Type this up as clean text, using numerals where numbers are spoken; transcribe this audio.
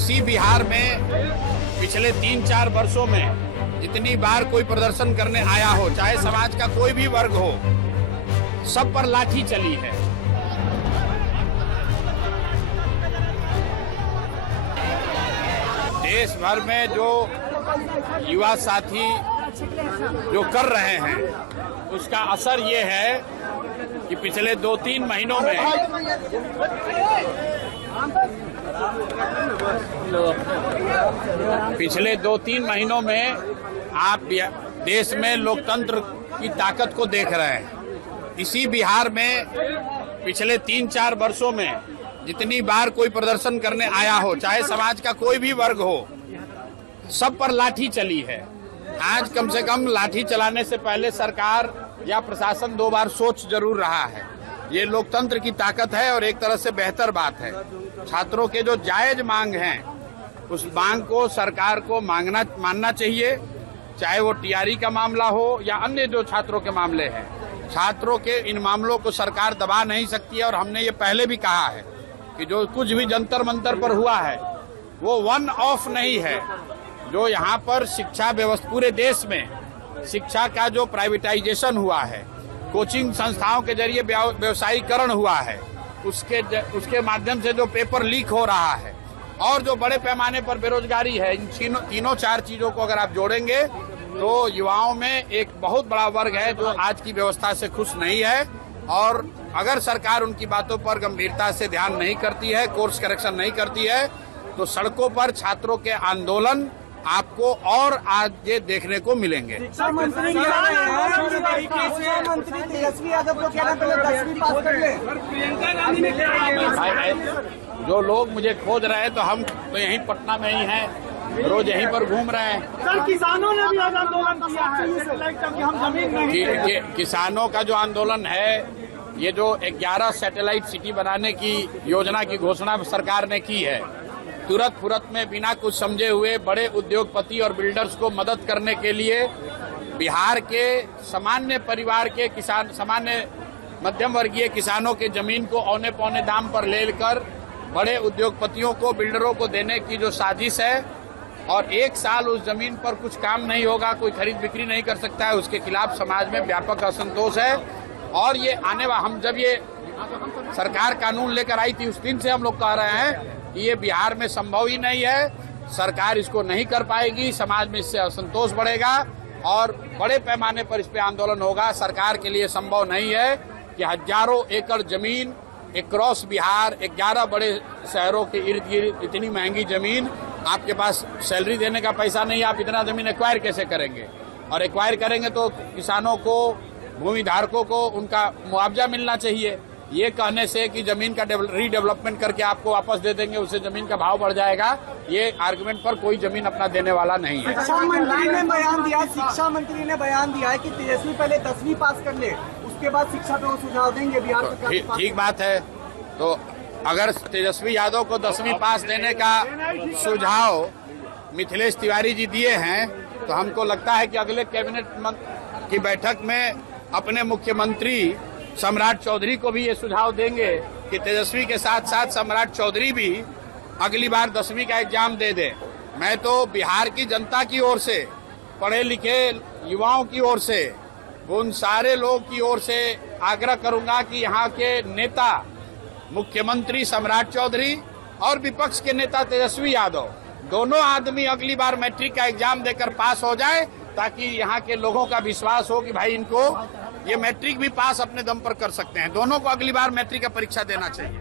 इसी बिहार में पिछले 3-4 वर्षों में जितनी बार कोई प्रदर्शन करने आया हो, चाहे समाज का कोई भी वर्ग हो, सब पर लाठी चली है। देश भर में जो युवा साथी जो कर रहे हैं, उसका असर ये है कि पिछले 2-3 महीनों में आप देश में लोकतंत्र की ताकत को देख रहे हैं। इसी बिहार में पिछले 3-4 वर्षों में जितनी बार कोई प्रदर्शन करने आया हो, चाहे समाज का कोई भी वर्ग हो, सब पर लाठी चली है। आज कम से कम लाठी चलाने से पहले सरकार या प्रशासन 2 बार सोच जरूर रहा है। ये लोकतंत्र की ताकत है और एक तरह से बेहतर बात है। छात्रों के जो जायज मांग हैं, उस मांग को सरकार को मानना चाहिए, चाहे वो टीआरई का मामला हो या अन्य जो छात्रों के मामले हैं। छात्रों के इन मामलों को सरकार दबा नहीं सकती है और हमने ये पहले भी कहा है कि जो कुछ भी जंतर मंतर पर हुआ है वो वन ऑफ नहीं है। जो यहाँ पर शिक्षा व्यवस्था, पूरे देश में शिक्षा का जो प्राइवेटाइजेशन हुआ है, कोचिंग संस्थाओं के जरिए व्यवसायीकरण हुआ है, उसके माध्यम से जो पेपर लीक हो रहा है और जो बड़े पैमाने पर बेरोजगारी है, इन तीनों 4 चीजों को अगर आप जोड़ेंगे तो युवाओं में एक बहुत बड़ा वर्ग है जो आज की व्यवस्था से खुश नहीं है। और अगर सरकार उनकी बातों पर गंभीरता से ध्यान नहीं करती है, कोर्स करेक्शन नहीं करती है, तो सड़कों पर छात्रों के आंदोलन आपको और आगे देखने को मिलेंगे। शिक्षा मंत्री तेजस्वी यादव को कहना पहले 10वीं पास कर ले। जो लोग मुझे खोज रहे हैं तो हम तो यहीं पटना में ही हैं, रोज यहीं पर घूम रहे हैं। सर, किसानों ने भी आज आंदोलन किया है, हम जमीन नहीं। किसानों का जो आंदोलन है, ये जो 11 सैटेलाइट सिटी बनाने की योजना की घोषणा सरकार ने की है, तुरंत फुरत में बिना कुछ समझे हुए बड़े उद्योगपति और बिल्डर्स को मदद करने के लिए बिहार के सामान्य परिवार के किसान, सामान्य मध्यम वर्गीय किसानों के जमीन को औने पौने दाम पर लेकर बड़े उद्योगपतियों को, बिल्डरों को देने की जो साजिश है, और 1 साल उस जमीन पर कुछ काम नहीं होगा, कोई खरीद बिक्री नहीं कर सकता है, उसके खिलाफ समाज में व्यापक असंतोष है। और ये हम जब ये सरकार कानून लेकर आई थी, उस दिन से हम लोग कह रहे हैं कि ये बिहार में संभव ही नहीं है, सरकार इसको नहीं कर पाएगी, समाज में इससे असंतोष बढ़ेगा और बड़े पैमाने पर इस पे आंदोलन होगा। सरकार के लिए संभव नहीं है कि हजारों एकड़ जमीन क्रॉस बिहार 11 बड़े शहरों के इर्द गिर्द इतनी महंगी जमीन, आपके पास सैलरी देने का पैसा नहीं, आप इतना जमीन एक्वायर कैसे करेंगे? और एक्वायर करेंगे तो किसानों को, भूमि धारकों को उनका मुआवजा मिलना चाहिए। ये कहने से कि जमीन का रीडेवलपमेंट करके आपको वापस दे देंगे, उससे जमीन का भाव बढ़ जाएगा, ये आर्गुमेंट पर कोई जमीन अपना देने वाला नहीं है। शिक्षा मंत्री ने बयान दिया है कि तेजस्वी पहले 10वीं पास कर ले, उसके बाद शिक्षा पे वो सुझाव देंगे बिहार सरकार। ठीक बात है। तो अगर तेजस्वी यादव को 10वीं पास देने का सुझाव मिथिलेश तिवारी जी दिए हैं, तो हमको लगता है कि अगले कैबिनेट की बैठक में अपने मुख्यमंत्री सम्राट चौधरी को भी ये सुझाव देंगे कि तेजस्वी के साथ साथ सम्राट चौधरी भी अगली बार 10वीं का एग्जाम दे दे। मैं तो बिहार की जनता की ओर से, पढ़े लिखे युवाओं की ओर से, उन सारे लोग की ओर से आग्रह करूंगा कि यहाँ के नेता, मुख्यमंत्री सम्राट चौधरी और विपक्ष के नेता तेजस्वी यादव, दोनों आदमी अगली बार मैट्रिक का एग्जाम देकर पास हो जाए, ताकि यहाँ के लोगों का विश्वास हो कि भाई इनको ये मैट्रिक भी पास अपने दम पर कर सकते हैं। दोनों को अगली बार मैट्रिक का परीक्षा देना चाहिए।